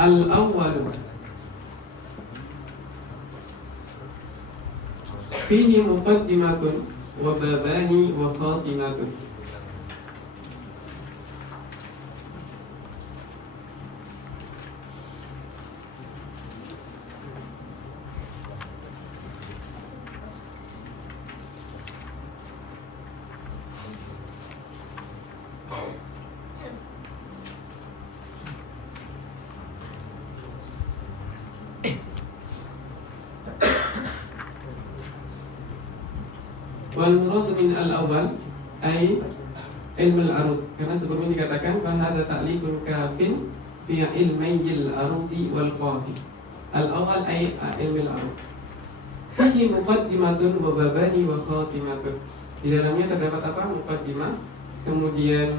Al-awwalu fihi muqaddimatun wa babani wa khatimatun. Wal murad min al-awwal ay ilmu al-arud, karena sebelumnya dikatakan bahada ta'liqul kafin fi ilmiyil arudi wal qafi. Al-awwal ay ilmu al-arud. Fihi muqaddimatun wa babani wa khatimatun. Di dalamnya terdapat apa? Muqaddimah, kemudian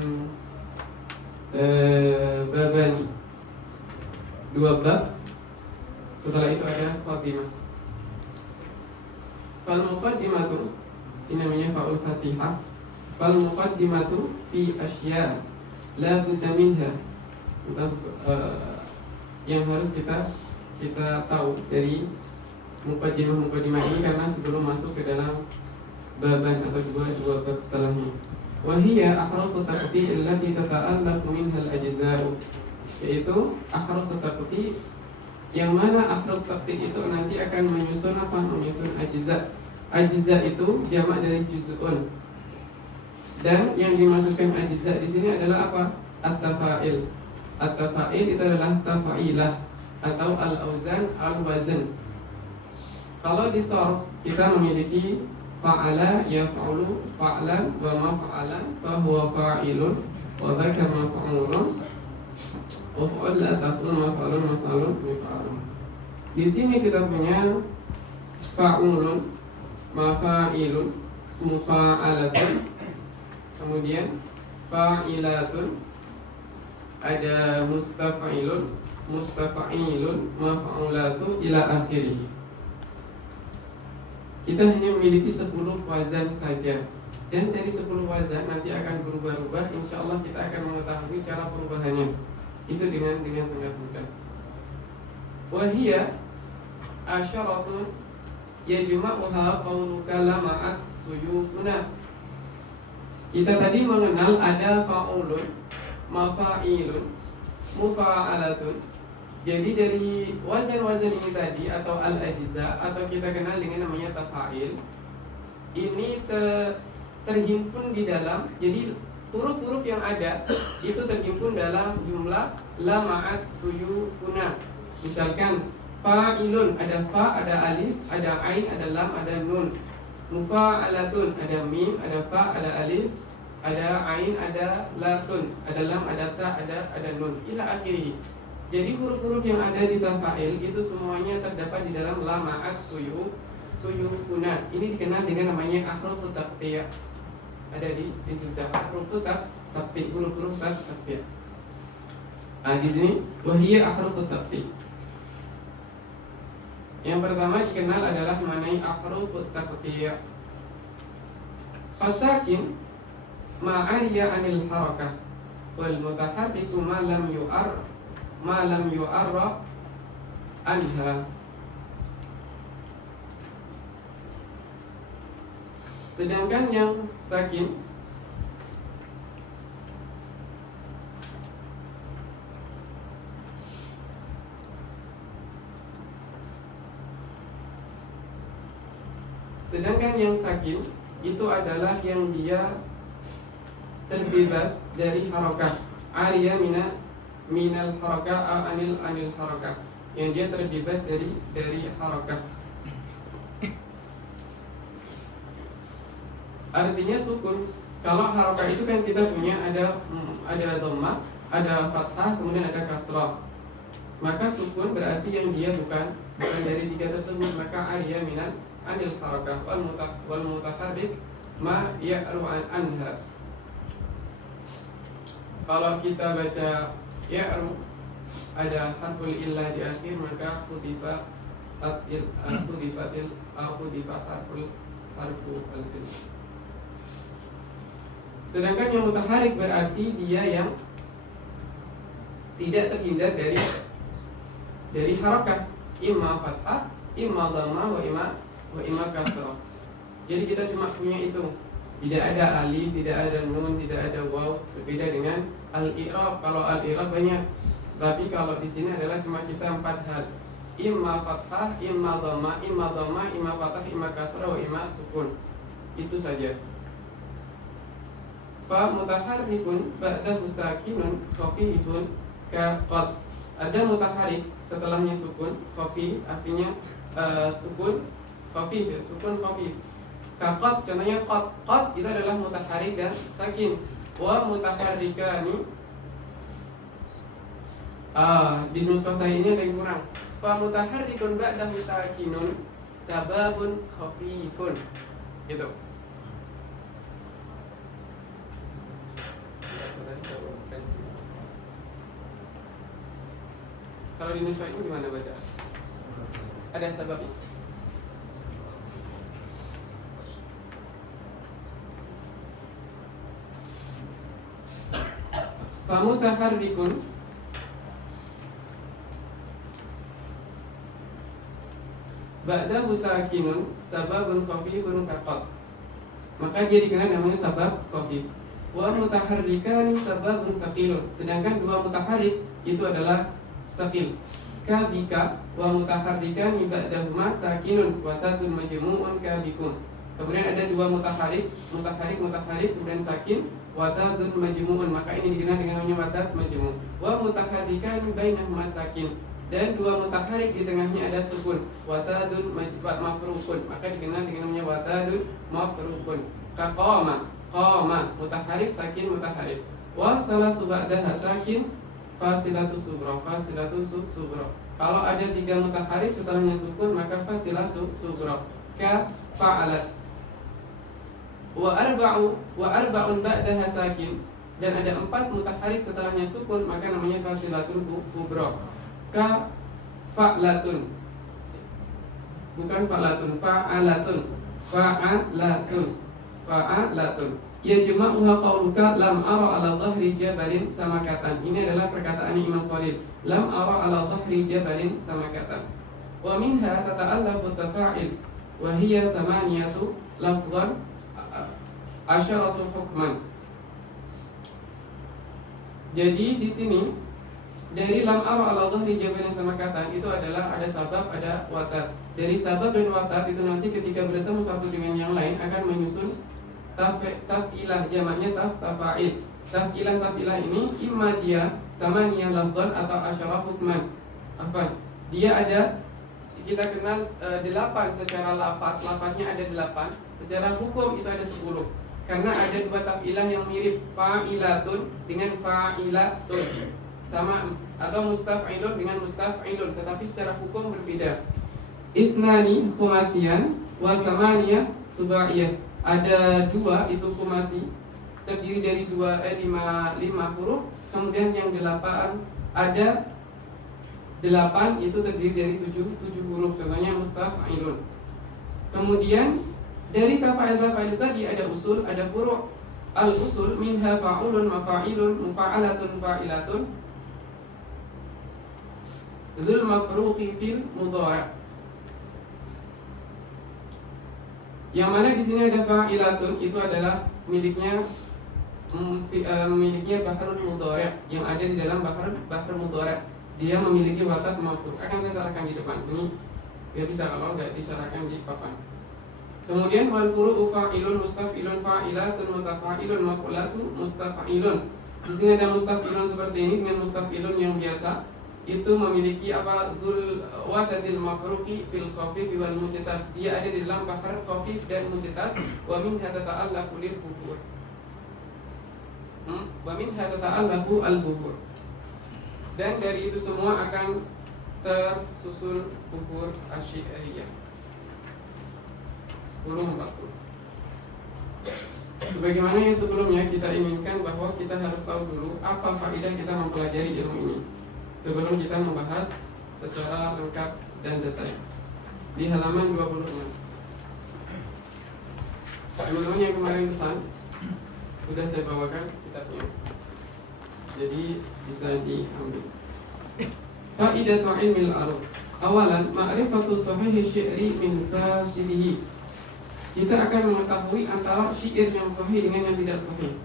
babani, dua bab, setelah itu ada khatimah. Fal muqaddimatu, ini namanya fa'ul fasihah. Fal muqaddimatu fi asya la budda minha. Yang harus kita tahu dari muqaddimah ini, karena sebelum masuk ke dalam baban atau dua bab setelahnya. Wa hiya ahrafu taqti' allati tata'allaqu minha al-ajza'u, yaitu ahrafu taqti', yang mana ahruf taqti' itu nanti akan menyusun apa? Menyusun ajza'. Ajza itu jamak dari juz'un. Dan yang dimaksudkan ajza di sini adalah apa? At-tafa'il. At-tafa'il itu adalah tafa'ilah atau al-auzan al-wazn. Kalau di sharf kita memiliki fa'ala yaf'ulu fa'lan wa maf'alan fa huwa fa'ilun wa dzaka maf'ulun wa fa'al la taqul maf'alun maf'alun. Di sini kita punya fa'ulun, mafa'ilun, mufa'alatun, kemudian fa'ilatun, ada mustafa'ilun, mustafa'ilun, mafa'ulatu ila akhirih. Kita hanya memiliki 10 wazan saja. Dan dari 10 wazan nanti akan berubah-ubah. Insya Allah kita akan mengetahui cara perubahannya. Itu dengan sangat mudah. Wahia asyaratun yajma'uha qawluka lama'at suyufuna. Kita tadi mengenal ada fa'ulun, mafa'ilun, mufa'alatun. Jadi dari wazan-wazan ini tadi atau al-ajza, atau kita kenal dengan namanya tafa'il, ini terhimpun di dalam, jadi huruf-huruf yang ada itu terhimpun dalam jumlah lama'at suyufuna. Misalkan fa'ilun, ada fa, ada alif, ada ain, ada lam, ada nun. Mufa'alatun, ada mim, ada fa, ada alif, ada ain, ada latun, ada lam, ada ta, ada nun, ila akhirih. Jadi huruf-huruf yang ada di tafa'il itu semuanya terdapat di dalam lama'at suyufuna. Ini dikenal dengan namanya ahrufut taqti'. Ada di sudah ahrufut taqti', huruf-huruf taqti'. Di sini wahiyya ahrufut taqti'. Yang pertama dikenal adalah mengenai ahrufut taqti'. Fasakin ma'ariya anil harakah wal mutaharriku ma lam yu'arra anha. Sedangkan yang sakin itu adalah yang dia terbebas dari harakah. Ariya minal harakah anil harakah, yang dia terbebas dari harakah. Artinya sukun. Kalau harakah itu kan kita punya ada dhammah, ada fathah, kemudian ada kasrah. Maka sukun berarti yang dia bukan dari tiga tersebut. Maka ariya minal anil harakah wal mutaharrik ma ya'ru anha. Kalau kita baca ya'ru ada harful illah di akhir, maka hudifa harful al-illah. Sedangkan yang mutaharik berarti dia yang tidak terhindar dari harokat, imma fathah, imma dhammah, wa imma kasrah. Jadi kita cuma punya itu. Tidak ada alif, tidak ada nun, tidak ada waw. Berbeda dengan al-i'rab. Kalau al-i'rab banyak. Tapi kalau di sini adalah cuma kita 4 hal. Imma fathah, imma dhammah, imma fathah, imma kasrah, wa imma sukun. Itu saja. Fa mutaharrikun ba'dahu sakinun khafifun ka qad. Ada mutaharrik setelahnya sukun, khafif artinya sukun khafif, sukun khafif. Ka qad contohnya qad itu adalah mutaharrik dan sakin. Wa mutaharrikani di nuskah saya ini ada yang kurang. Fa mutaharrikun ba'dahu sakinun sababun khafifun. Gitu. Kalau di nuskah ini gimana baca? Ada sababnya? Famutaharrikun ba'dahu sakinun sababun khafifun kaqad. Maka dia dikenal namanya sabab khafif. Wa mutaharrikan sababun saqilun. Sedangkan dua mutaharrik itu adalah saqil. Kabika wa mutaharrikan ba'dahuma sakinun wa tatun majmu'un kabikun. Kemudian ada dua mutaharrik kemudian sakin wa tatun majmu'un. Maka ini dikenal dengan namanya watat majmu'. Wa mutaharrikan bainahuma sakin. Dan dua mutaharrik di tengahnya ada sukun, watadun mafruqun, maka dikenal dengan namanya watadun mafruqun. Kaqama, qama, mutaharrik sakin mutaharrik. Wa thalasu ba'daha sakin fasilatu sughra, fasilatu sughra. Kalau ada tiga mutaharrik setelahnya sukun maka fasilatu sughra. Ka fa'alat. Wa arba'un ba'daha sakin, dan ada 4 mutaharrik setelahnya sukun maka namanya fasilatul kubra. Ka fa'latun, bukan fa'latun, fa'alatun. Ya jema'uha qauluka lam ara ala dhahri jabalin samakatan. Ini adalah perkataan Imam Khalil. Lam ara ala dhahri jabalin samakatan. Wa minha tata'allafu tafa'il wa hiya thamaniyatu lafdhan asyaratu hukman. Jadi di sini dari lam ara ala dhahri jabalin samakatan itu adalah ada sabab, ada watat. Dari sabab dan watat itu nanti ketika bertemu satu dengan yang lain akan menyusun taf'ilah, jamaknya tafa'il. Taf'ilah ini imma dia samaniyah lafdhan atau asyara hukman. Apa? Dia ada, kita kenal 8 secara lafaznya ada 8. Secara hukum itu ada 10. Karena ada 2 taf'ilah yang mirip, fa'ilatun dengan fa'ilatun. Sama, atau mustaf'ilun dengan mustaf'ilun, tetapi secara hukum berbeda. Ithnani khumasiyan wa thamaniyah subaiyah. Ada 2 itu khumasi, terdiri dari 5 huruf. Kemudian yang 8 ada 8 itu terdiri dari 7 huruf, contohnya mustaf'ilun. Kemudian dari tafa'il tadi ada usul, ada furu'. Al usul minha fa'ulun, mafa'ilun, mufa'alatun, fa'ilatun, dzul mafruqi fil mudhari'. Yang mana di sini ada fa'ilatun, itu adalah miliknya bahrul mudhari', yang ada di dalam bahrul mudhari'. Dia memiliki watat mafruq. Akan saya sarahkan di depan. Ini nggak bisa kalau nggak disarahkan di papan. Kemudian wal furu'u fa'ilun, mustaf'ilun, fa'ilatun, mutafa'ilun, maf'ulatun, mustaf'ilun. Di sini ada mustaf'ilun seperti ini dengan mustaf'ilun yang biasa. Itu memiliki apa? Dzul watatil mafruqi fil khafif wal mujtas. Dia ada di dalam bahr khafif dan mujtas. Wa minha tata'allafu lil buhur. Wa minha tata'allafu al buhur. Dan dari itu semua akan tersusun buhur asy-syi'riyah 10-40. Sebagaimana yang sebelumnya kita inginkan bahwa kita harus tahu dulu apa faedah kita mempelajari ilmu ini sebelum kita membahas secara lengkap dan detail. Di halaman 26. Teman-teman yang kemarin pesan sudah saya bawakan kitabnya, jadi bisa diambil. Faidatu ilmil arud. Awalan, ma'rifatu sahih syi'ri min fasidihi. Kita akan mengetahui antara syair yang sahih dengan yang tidak sahih.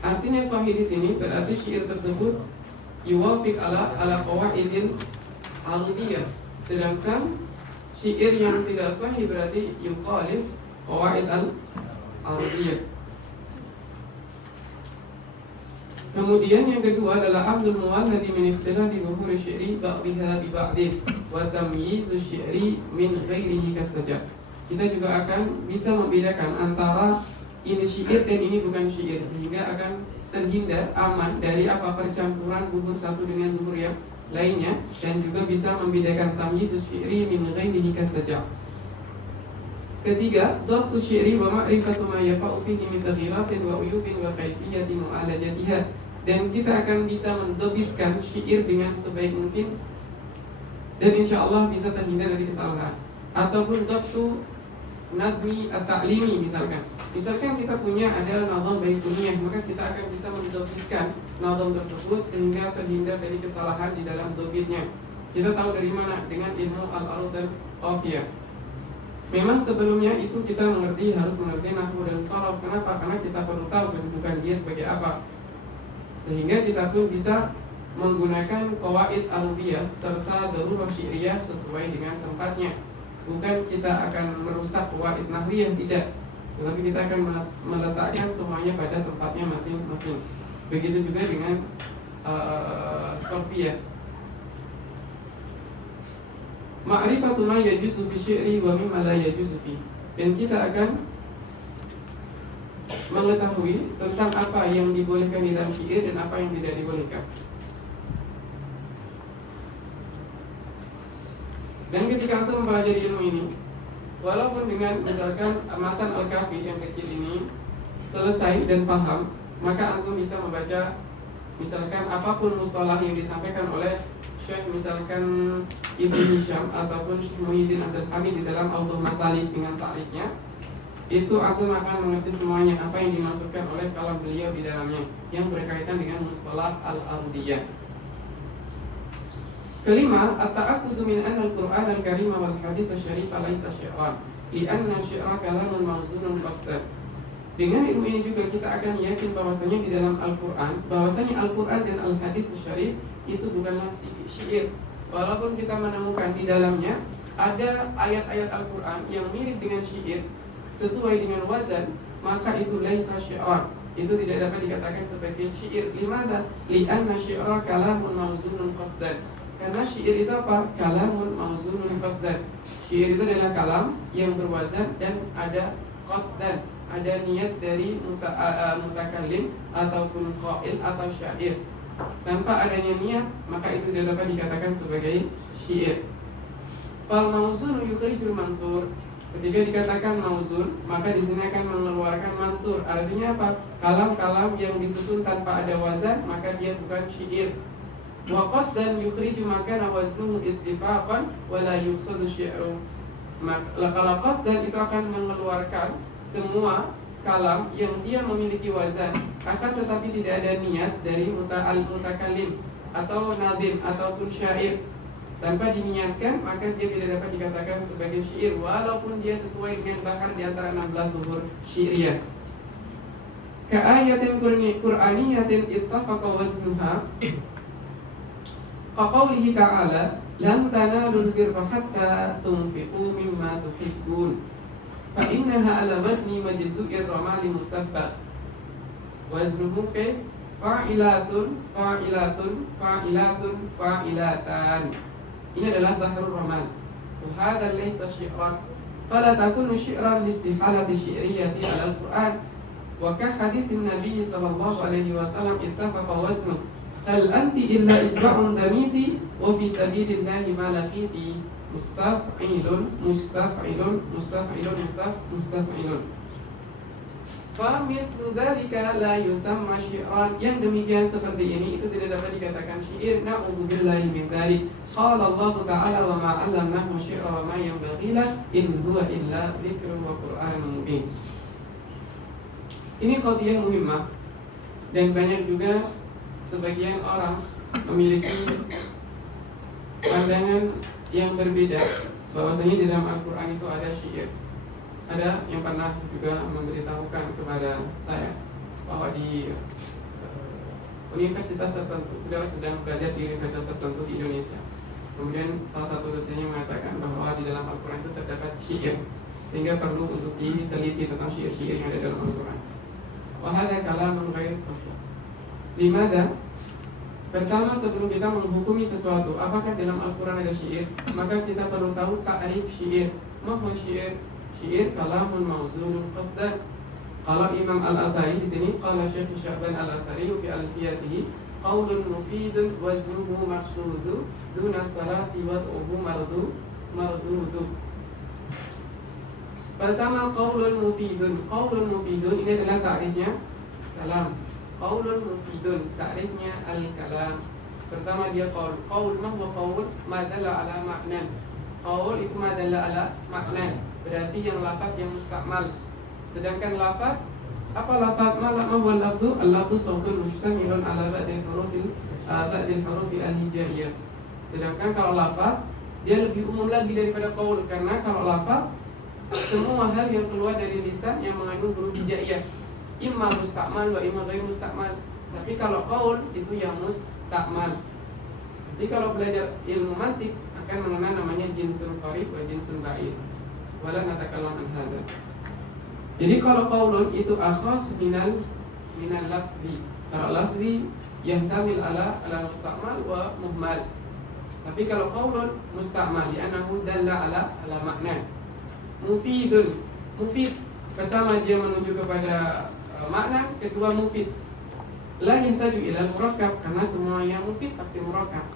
Artinya sahih di sini berarti syair tersebut yuwafiq ala qawaidil arudiyah. Sedangkan syair yang tidak sahih berarti yukhalif qawaid al-arudiyah. Kemudian yang kedua adalah amdul muwalladi min ikhtilafi dhuhuri syi'ri ba'dihha bi ba'dih wa tamyizu syi'ri min ghairihi kasaja. Kita juga akan bisa membedakan antara ini syair dan ini bukan syair, sehingga akan terhindar aman dari apa percampuran dhuhur satu dengan dhuhur yang lainnya, dan juga bisa membedakan tamyizu syi'ri min ghairihi kasaja. Ketiga, dhabtu syi'ri wa ma'rifatu ma yaqa'u fihi min taghiratin wa uyubin wa kaifiyyati mu'alajatiha. Dan kita akan bisa mendobitkan syair dengan sebaik mungkin, dan insya Allah bisa terhindar dari kesalahan. Ataupun dhabtu nadmi at-ta'limi misalkan kita punya adalah nazam baikuniyah, maka kita akan bisa mendobitkan nazam tersebut sehingga terhindar dari kesalahan di dalam dobitnya. Kita tahu dari mana? Dengan ilmu al-arud dan qafiyah. Memang sebelumnya itu kita harus mengerti nahwu dan sharaf. Kenapa? Karena kita perlu tahu kedudukan dia sebagai apa, sehingga kita pun bisa menggunakan qawaid arudiyah serta darurah syi'riyah sesuai dengan tempatnya. Bukan kita akan merusak qawaid nahwiyah, tidak, tetapi kita akan meletakkan semuanya pada tempatnya masing-masing. Begitu juga dengan sarfiyah. Ma'rifatu ma yajuzu fi syi'ri wa mimma la yajuzu fi. Dan kita akan mengetahui tentang apa yang dibolehkan di dalam syair dan apa yang tidak dibolehkan. Dan ketika antum mempelajari ilmu ini, walaupun dengan misalkan matan al-kafi yang kecil ini selesai dan paham, maka antum bisa membaca misalkan apapun mustalah yang disampaikan oleh Syekh misalkan Ibnu Hisham ataupun Syekh Muhyiddin Abdul Hamid di dalam Awdhuh Masalik dengan ta'liqnya. Itu antum akan mengerti semuanya apa yang dimasukkan oleh kalam beliau di dalamnya yang berkaitan dengan mustalah al-arudiyah. Kelima, at-ta'akkudzu min anna al-Qur'an al-Karim wal hadits asy-syarif laisa syi'ran, li'anna syi'ra kalamun mawzunun qasdan. Dengan ilmu ini juga kita akan yakin bahwasanya di dalam Al-Qur'an, bahwasanya Al-Qur'an dan al-hadits asy-syarif itu bukanlah syair. Walaupun kita menemukan di dalamnya ada ayat-ayat Al-Qur'an yang mirip dengan syair sesuai dengan wazan, maka itu laisa syi'ran, itu tidak dapat dikatakan sebagai syair. Limada? Li'anna syi'ra kalamun mawzunun qasdan. Karena syair itu apa? Kalamun mawzunun qasdan. Syair itu adalah kalam yang berwazan dan ada qasdan, ada niat dari mutakallim ataupun qail atau syair. Tanpa adanya niat, maka itu tidak dapat dikatakan sebagai syair. Fal mawzunu yukhrijul mansur. Ketika dikatakan mauzun, maka di sini akan mengeluarkan mansur. Artinya apa? Kalam-kalam yang disusun tanpa ada wazan, maka dia bukan syair. Wa qasdan yukhriju makana waznuhu ittifaqan wa la yuqsadu syi'ru. Kalau qasdan itu akan mengeluarkan semua kalam yang dia memiliki wazan, akan tetapi tidak ada niat dari mutakallim atau nadim ataupun syair. Tanpa diniatkan, maka dia tidak dapat dikatakan sebagai syair, walaupun dia sesuai dengan bahar di antara 16 dhuhur syairiyah. Ka'ayatin qur'aniyatin ittafaqa waznuha qaqaulihi ta'ala lan tanalul birra hatta tunfiqu mimma tuhibbun fa innaha ala wazni majzu'ir ramali musabbah waznuhu fa'ilatun fa'ilatun fa'ilatun fa'ilatan. Ini adalah bahrul ramal. Wahada laysa syi'ran, fala takunu syi'ran listihalati syi'riyati ala al-Qur'an. Wa ka haditsin Nabi sallallahu alaihi wasallam ittafaqa waznu. Hal anti illa isba'un damiti wa fi sabilillahi ma laqiti. Mustaf'ilun mustaf'ilun mustaf'ilun mustaf'ilun. Famislu dzalika la yusamma syi'ran. Yang demikian seperti ini itu tidak dapat dikatakan syair. Na'udzubillahi min dzalik. Qala Allah Ta'ala wa ma 'allamnahu syi'ra wa ma yanbaghi lahu in huwa illa dzikrun wa qur'anun mubin. Ini qadiyah muhimmah, dan banyak juga sebagian orang memiliki pandangan yang berbeda bahwasanya di dalam Al-Quran itu ada syair. Ada yang pernah juga memberitahukan kepada saya bahwa di universitas tertentu, beliau sedang belajar di universitas tertentu di Indonesia. Kemudian salah satu dosennya mengatakan bahwa di dalam Al-Quran itu terdapat syair, sehingga perlu untuk diteliti tentang syair-syair yang ada dalam Al-Quran. Wahada kalamun ghair sahih. Limada? Pertama, sebelum kita menghukumi sesuatu, apakah dalam Al-Quran ada syair, maka kita perlu tahu ta'rif syair. Mahwa syair? Syair kalamun mawzunun qasdan. Kalau Imam Al-Asari di sini, qala Syekh Sya'ban Al-Asari fi alfiyatihi, qaulun mufidun waznuhu maqsudu duna salasi wad'uhu mardudu. Pertama, qaulun mufidun. Qaulun mufidun ini adalah ta'rifnya kalam. Qaulun mufidun, ta'rifnya al-kalam. Pertama dia qaul. Qaul mahwa qaul madalla ala ma'nan. Qaul itu madalla ala ma'nan, berarti yang lafaz yang mustakmal. Sedangkan lafaz, apa lafaz? Mahwa lafzu? Al-lafzu sawtun mustamilun ala ba'dil hurufi al-hijaiyah. Sedangkan kalau lafaz dia lebih umum lagi daripada qaul, karena kalau lafaz semua hal yang keluar dari lisan yang mengandung huruf hijaiyah, imma mustakmal wa imma ghair mustakmal. Tapi kalau qaul itu yang mustakmal. Jadi kalau belajar ilmu mantik akan mengenal namanya jinsun qarib wa jinsun ba'id. Wala natakallam an hadza. Jadi kalau qaulun itu akhas minal lafzi. Kalau lafzi yahtamil ala mustakmal wa muhmal. Tapi kalau qaulun mustakmal li'annahu dalla ala makna. Mufidun, mufid, pertama dia menuju kepada makna, kedua mufid. La yahtaju ila murakkab, karena semua yang mufid pasti murakkab.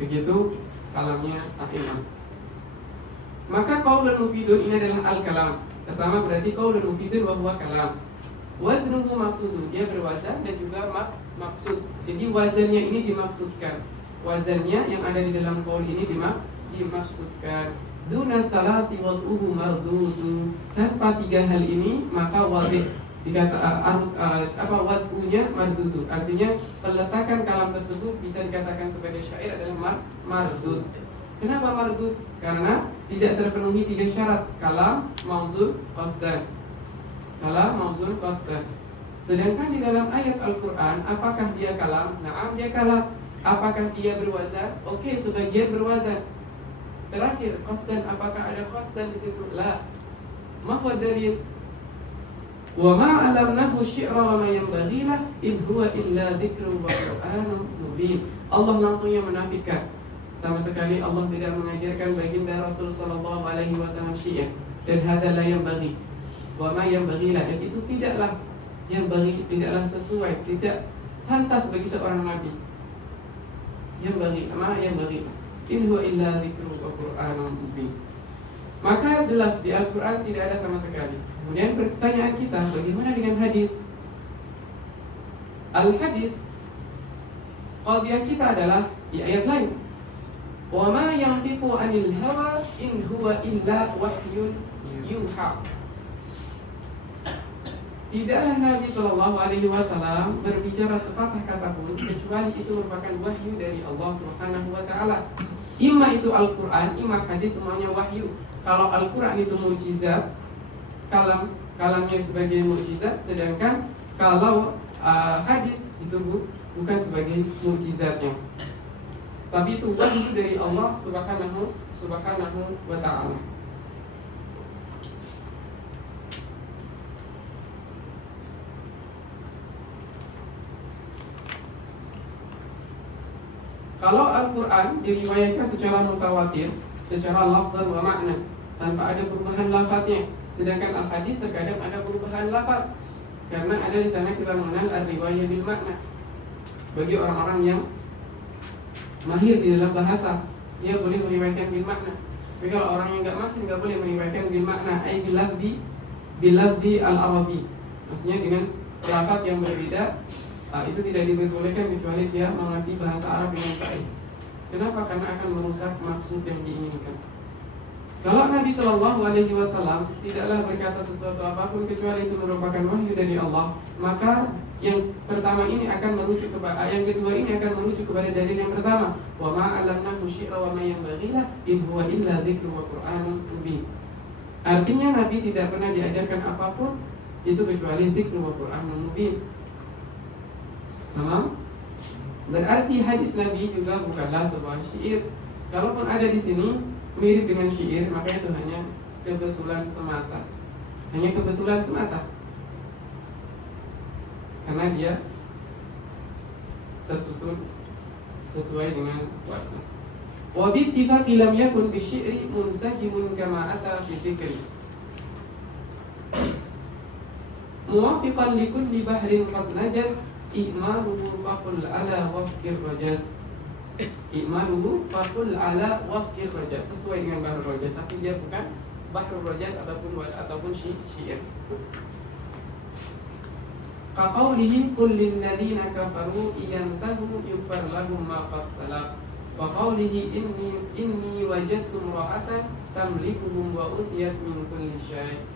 Begitu kalamnya a'imah. Maka qaulun mufidun ini adalah al-kalam. Pertama berarti qaulun mufidun wa huwa kalam. Waznuhu maqsudu, dia berwazan dan juga maksud. Jadi wazannya ini dimaksudkan. Wazannya yang ada di dalam qaul ini dimaksudkan. Duna salasi wad'uhu mardudu. Tanpa tiga hal ini maka wadih dikata wad'unya mardudu. Artinya peletakan kalam tersebut bisa dikatakan sebagai syair adalah mardud. Kenapa mardud? Karena tidak terpenuhi tiga syarat: kalam, mauzun, qasdan. Kalam, mauzun, qasdan. Sedangkan di dalam ayat Al-Quran, apakah dia kalam? Na'am, dia kalam. Apakah dia berwazan? Oke, sebagian berwazan. Terakhir, qasdan, apakah ada qasdan di situ? La. Mahwa dalil? Wa ma 'allamnahu syi'ra wa ma yanbaghi lah in huwa illa dzikrun wa qur'anun mubin. Allah langsung yang menafikan. Sama sekali Allah tidak mengajarkan baginda Rasul sallallahu alaihi wasallam syiar, dan hadza la yanbaghi. Wa ma yanbaghi lah, dan itu tidaklah yang bagi, tidaklah sesuai, tidak pantas bagi seorang nabi. Yang bagi, ma yang bagi. In huwa illa dzikrun wa qur'anun mubin. Maka jelas di Al-Quran tidak ada sama sekali. Kemudian pertanyaan kita, bagaimana dengan hadis? Al-hadis, qadiyah kita adalah di ayat lain. Wa ma yantiqu 'anil hawa in huwa illa wahyun yuha. Tidaklah Nabi Shallallahu Alaihi Wasallam berbicara sepatah kata pun kecuali itu merupakan wahyu dari Allah Subhanahu Wa Taala. Imma itu Al-Quran, imma hadis, semuanya wahyu. Kalau Al-Quran itu mukjizat, kalamnya sebagai mukjizat, sedangkan kalau hadis itu bukan sebagai mukjizatnya, tapi itu wahyu dari Allah Subhanahu Wa Taala. Kalau Al-Quran diriwayatkan secara mutawatir, secara lafzan wa makna, tanpa ada perubahan lafadznya. Sedangkan Al-Hadis terkadang ada perubahan lafaz, karena ada di sana kita mengenal ar-riwayah bil makna. Bagi orang-orang yang mahir di dalam bahasa, dia boleh meriwayatkan bil makna. Tapi kalau orang yang enggak mahir, enggak boleh meriwayatkan bil makna, ai bil lafzi al-arabi. Maksudnya dengan lafaz yang berbeda. Itu tidak diperbolehkan kecuali dia mengerti bahasa Arab dengan baik. Kenapa? Karena akan merusak maksud yang diinginkan. Kalau Nabi Shallallahu Alaihi Wasallam tidaklah berkata sesuatu apapun kecuali itu merupakan wahyu dari Allah, maka Yang pertama ini akan merujuk kepada yang kedua ini akan merujuk kepada dalil yang pertama. Wa ma 'allamnahu syi'ra wa ma yanbaghi lahu in huwa illa dzikrun wa qur'anun mubin. Artinya Nabi tidak pernah diajarkan apapun itu kecuali dzikrun wa qur'anun mubin. Paham? Berarti hadis Nabi juga bukanlah sebuah syair. Kalaupun ada di sini mirip dengan syair, maka itu hanya kebetulan semata. Hanya kebetulan semata. Karena dia tersusun sesuai dengan puasa. Wa bi ittifaqi lam yakun bi syi'ri munsajimun kama ata fi dzikri. Muwafiqan li kulli bahrin qad najas i'maluhu faqul ala wafqir rajas. I'maluhu faqul ala wafqir rajas, sesuai dengan bahrul rajas, tapi dia bukan bahrul rajas ataupun syair. Kaqaulihi qul lil ladzina kafaru yantahu yughfar lahum ma qad salaf. Wa qaulihi inni wajadtu imra'atan tamlikuhum wa utiyat min kulli syai'.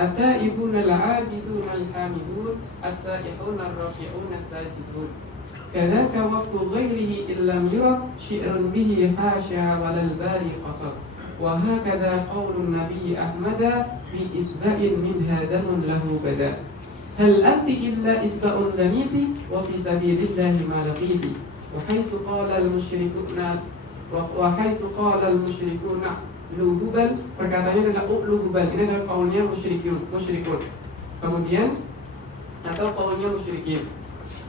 At-taibuna al-'abiduna al-hamidun as-saihuna ar-rafi'una as-sajidun. Kadzaka waqtu ghairihi illam yurad syi'run bihi hasya walal bari qasad. Wa hakadha qaulun nabiy Ahmada fi isba'in min hadamun lahu bada. Hal anti illa isba'un dhamiti wa fi sabilillahi ma laqiti. Wa haitsu qala al-musyrikuna luhubal, perkataannya adalah luhubal. Ini adalah kaulnya musyrikun. Kemudian atau kaulnya musyrikin.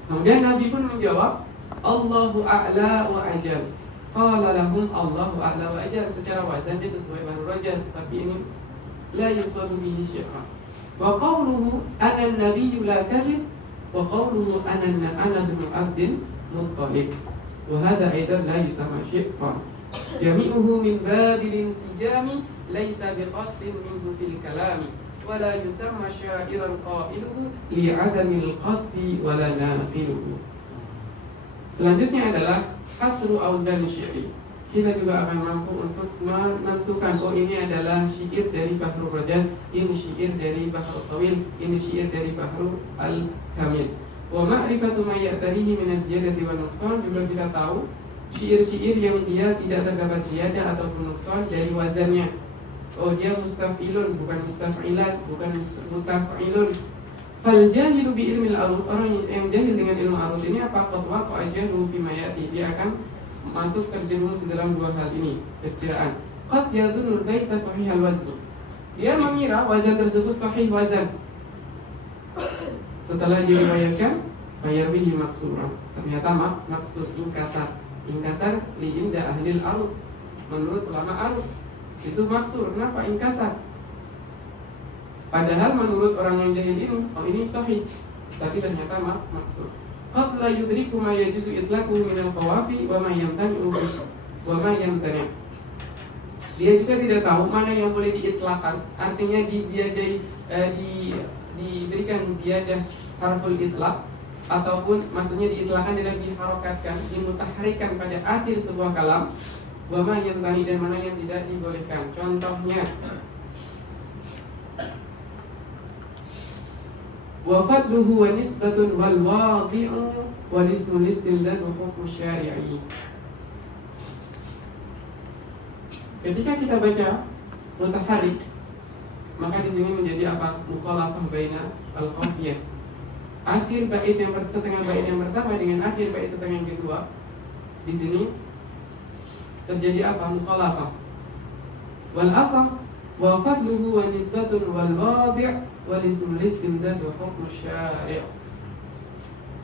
Kemudian Nabi pun menjawab, Allahu a'la wa ajal. Qala lahum Allahu a'la wa ajal. Secara wazan dia sesuai bahrul rajas, tapi ini la yusadu bihi syi'ra. Wa qawluhu ana an-nabiyyu la kadhib wa qawluhu ana ibnu Abdin Muttalib. Wa hadha aidan la yusama syi'ran. Jami'uhu min babil insijami laysa biqasdin minhu fil kalami wa la yusamma sya'iran qailuhu li'adamil qasdi wa la naqiluhu. Selanjutnya adalah kasru auzan syi'ri. Kita juga akan mampu untuk menentukan, oh ini adalah syair dari Bahrul Rajas, ini syair dari Bahrul Tawil, ini syair dari Bahrul Al-Kamil. Wa ma'rifatu ma ya'tarihi min az-ziyadati wa nuqsan, juga kita tahu syair-syair yang dia tidak terdapat ziyadah ataupun nuqsan dari wazannya. Oh dia mustaf'ilun, bukan mustaf'ilat, bukan mutaf'ilun. Fal jahilu bi ilmil arud, orang yang jahil dengan ilmu arud ini apa? Qad waqa'a jahlu fi ma ya'ti, dia akan masuk terjerumus dalam dua hal ini, perkiraan. Qad yadhunnu al-baita sahih al-wazni. Dia mengira wazan tersebut sahih wazan. Setelah diriwayatkan fayarbihi maksura. Ternyata maksud inkasar. Inkasar li inda ahli al-arud. Menurut ulama arud itu maksur. Kenapa inkasar? Padahal menurut orang yang jahil ini, oh ini sahih, tapi ternyata maksud. Qad la yudriku ma yajuzu itlaqu min al-qawafi wa ma yamtani'u wa ma yamtani'. Dia juga tidak tahu mana yang boleh diitlaqkan, artinya diberikan ziyadah harful itlaq, ataupun maksudnya diitlaqkan adalah diharokatkan, dimutahrikan pada akhir sebuah kalam, wa ma yamtani', dan mana yang tidak dibolehkan. Contohnya wa fadluhu wa nisbatun wal wadi'u wal ismul istimdad wa hukmu syari'i. Ketika kita baca mutaharrik, maka di sini menjadi apa? Mukhalafah baina al-qafiyah. Akhir bait yang setengah bait yang pertama dengan akhir bait setengah yang kedua, di sini terjadi apa? Mukhalafah. Wal asah wa fadluhu wa nisbatun wal wadi' wal ismul istimdad wa hukmu syari'.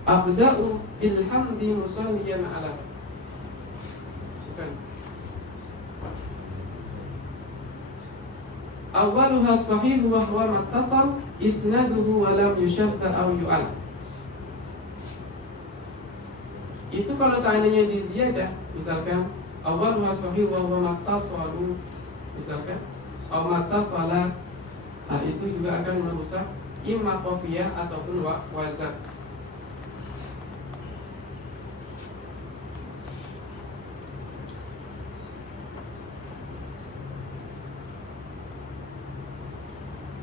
Abda'u bilhamdi musalliyan ala. Awaluha sahih wa huwa mattasal isnaduhu wa lam yushadda aw yu'al. Itu kalau seandainya di ziyadah, misalkan awaluha sahih wa huwa mattasalu, misalkan aw mattasala, itu juga akan merusak imma qafiyah ataupun wazan.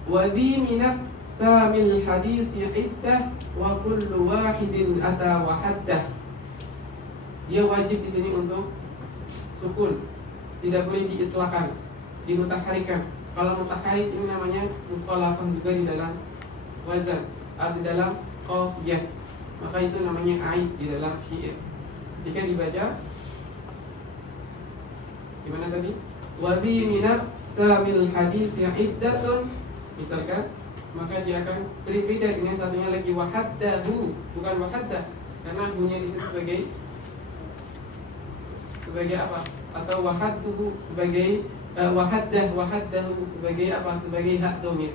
Wadhi minat samil hadits iddah wa kullu wahidin ata wa haddah. Dia wajib di sini untuk sukun, tidak boleh diitlaqan, dimutaharikan. Kalau mutaharik ini namanya mukhalafah juga di dalam wazan atau di dalam qafiyah, maka itu namanya aib di dalam syair. Jika dibaca gimana tadi? Wa bi minar samil hadits iddatun, misalkan, maka dia akan berbeda dengan satunya lagi wahaddahu, bukan wahaddah, karena hunya di situ sebagai apa? Atau wahadduhu sebagai wahaddahu sebagai apa? Sebagai hak dhamir,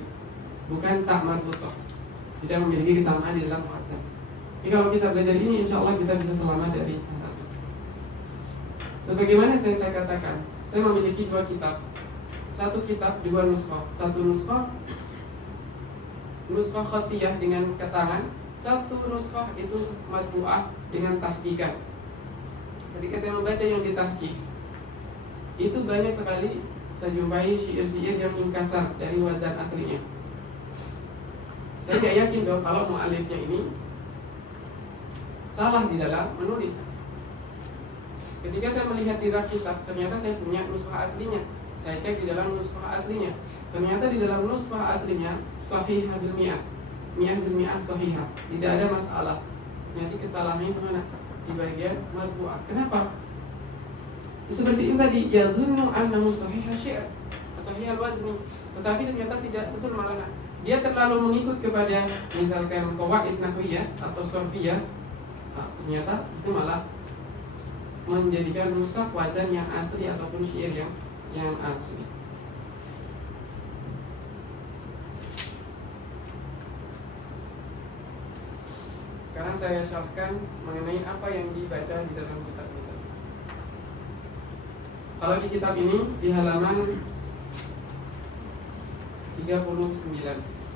bukan tak marbutah. Tidak memiliki kesamaan di dalam bahasa. Jadi kalau kita belajar ini, insya Allah kita bisa selamat dari hal tersebut. Sebagaimana saya katakan, saya memiliki 2 kitab. Satu kitab 2 nuskah. Satu nuskah khatiyah dengan ketangan, satu nuskah itu matbu'ah dengan tahqiqan. Ketika saya membaca yang ditahqiq, itu banyak sekali saya jumpai syair-syair yang inkasar dari wazan aslinya. Saya tidak yakin dong kalau mu'alifnya ini salah di dalam menulis. Ketika saya melihat di rak kitab, ternyata saya punya nuskah aslinya. Saya cek di dalam nuskah aslinya, ternyata di dalam nuskah aslinya sahihah bil mi'ah, mi'ah bil mi'ah sahihah, tidak ada masalah. Nanti kesalahannya itu mana? Di bagian marfu'ah. Kenapa? Seperti ini tadi, yadhunnu annahu sahihah syi'r, sahihah wazni, tetapi ternyata tidak betul, malahan dia terlalu mengikut kepada misalkan qawaid nahwiyah atau sorfiyah. Ternyata itu malah menjadikan rusak wazan yang asli ataupun syair yang asli. Sekarang saya syarahkan mengenai apa yang dibaca di dalam kitab ini. Kalau di kitab ini di halaman 39